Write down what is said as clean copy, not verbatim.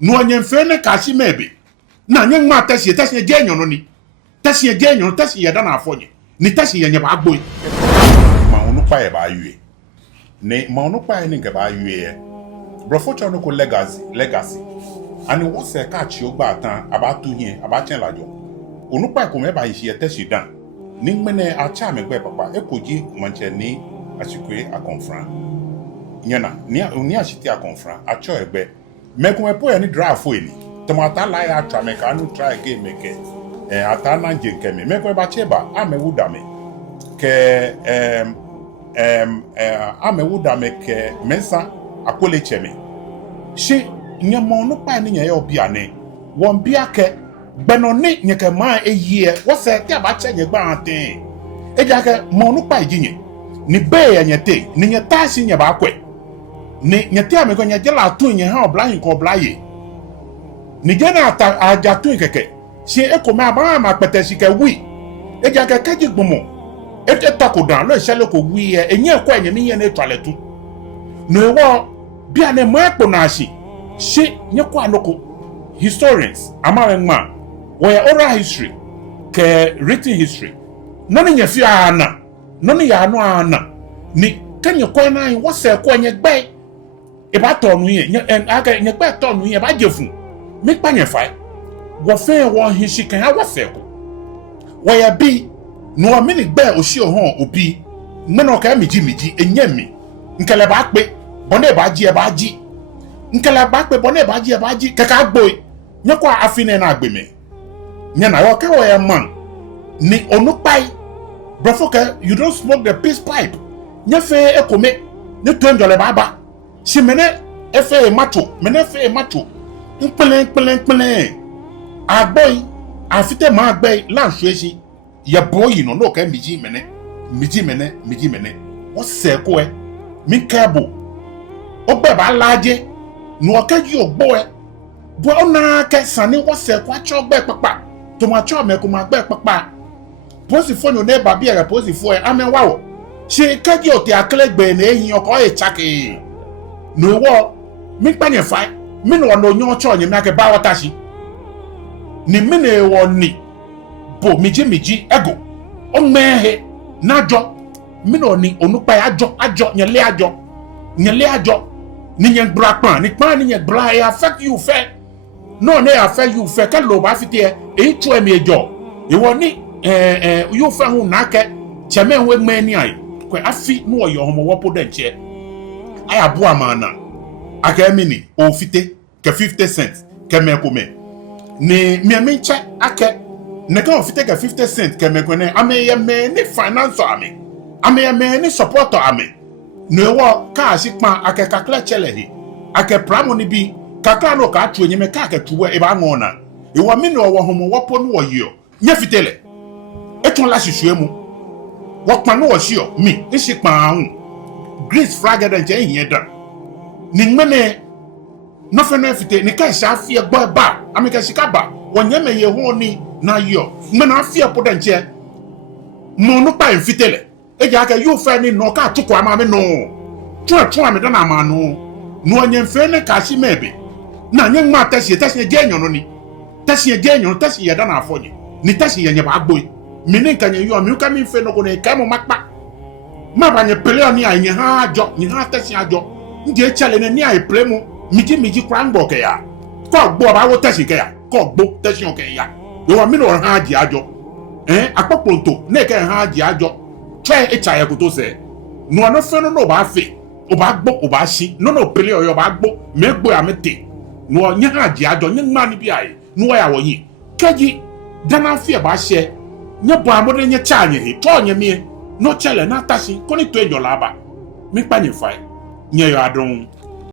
no nyen fe ne kashi mebe na nyen ma tasi je nyon no ni tasi je nyon tasi ye da na afonye ni tasi ye nye ba agboy ma onu pa e ba yue ne ma onu pa ni nke ba yue brofo cho no ko legacy ani wo se ka chi ogba tan aba tu hin aba chen lajo onu pa ko me ba yi tasi dan ni mene acha me gbe papa ekoji manche ni asikwe akonfran nyana ni ashiti akonfran acho egbe mekun epo ya ni draft eni tomata la ya tra me ka nu try again meke ata na nje nke me mekun ba cheba amewuda me ke amewuda me ke mensa akole cheme shi nyamo no pa ni ye obi ane won bia ke gbeno ni nyeke ma eyie wo se ti aba che nye gba anten eja ke mo no pa ejinye ni be ya nyete ni nyeta si nye ba kwe ni nyete ameko nye jela tu nye ha obla yin ko obla ye ni jena ata aja tu keke si ekome aba ma pete si ke wi eja ke kaji gbomo ete takodan lo sele ko wi e enye kwa enye mi ye na toiletu no ewo bia ne mo ekpo na asi si nye kwa anoko historians amarenma where oral history ke written history none nya fi ana none ya no ana ni kanye kwa na wo se kwa nye gbe e ba to nu ye aka nye gbe to nu ye ba jefu mi pa nye fa wo fe wo hishi kan ha wo se ko where bi no mi ni gbe osi ohon obi mena ka miji enye mi nkele ba pe bone ba ji e ba ji nkele ba pe bone ba ji e ba ji kaka gboy nye kwa afine na agbeme nye na yo ka wo ya man ni onupai brofoka you don't smoke the peace pipe nye fe ekome ne tonjole baba si mene efe macho npelen agboy afite ma agboy lanso esi ye boy no no ka miji mene o se ko e mi kabo ogbe ba laje no ka ji ogbo e bo ona ke sani wo se kwa cho gbe papa to ma cho me ko ma gbe papa posi fonyo ne ba bi e posi fo e amen wawo se kaji o te aklegbe na ehin oko e chake no wo mi panye fa mi no no nyo cho nyi me ake ba watashi ni mi ne wo ni bo miji ego o mehe najo mi no ni onupa ajo nyele ajo ni nyen bra pan ni pan ni nyen bra e affect you fe no ne affect you fe ka lo ba fite e tu emi ejo e wo ni you fe hu na ke cheme hu egme ni ai ko afi no oyo homo wopo de nche ai abu amana aka emi ni o fite ke 50 cents ke me ko me ni mi nche ake ne ka o fite ke 50 cents ke me ko ne ameye me ni finance ameye me ni support ame no wo ka sikpa ake kakla chelehi ake pramo ni bi kakla no ka atu enyeme ka ake tuwe e ba ngona e wo mi no wo homo wopo no wo yio nye fitele etun la sisue mu wo pa no wo sio mi isikpa ahun grace fragger den je yin da ni ngene no fe no fite ni ka sha afie gbo ba amika sikaba wo nyeme ye ho ni na yo ngena afie po den je mo no pa fitele eja ka you fe ni no ka tukwa ma me no tu ame da na ma no onye mfe ne ka shi mebe na nye ma tasi je nyon no ni tasi ye da na afonye ni tasi ye nye ba agboy mi ne ka nye yo mi ka mi fe no ko ne ka mo makpa ma ba nye pele ni a nye ha ajo ni ha tasi ajo ndi e chale ne ni a pele mu miji kwa ngbo ke ya ko gbo ba wo tasi ke ya ko gbo tasi o ke ya yo mi no ha ji ajo apoponto ne ke ha ji ajo try e cha ye ko to se no no fe no ba fe o ba gbo o ba si no pele o yo ba gbo me gbo ya mete no nya ha ji ajo nya ma ni bi ai no ya wo yin keji dana fi e ba se nya bo amode nya cha nya he to nya mi no chele na tashi ko ni to ejo laba mi pa ni fa nya yo adon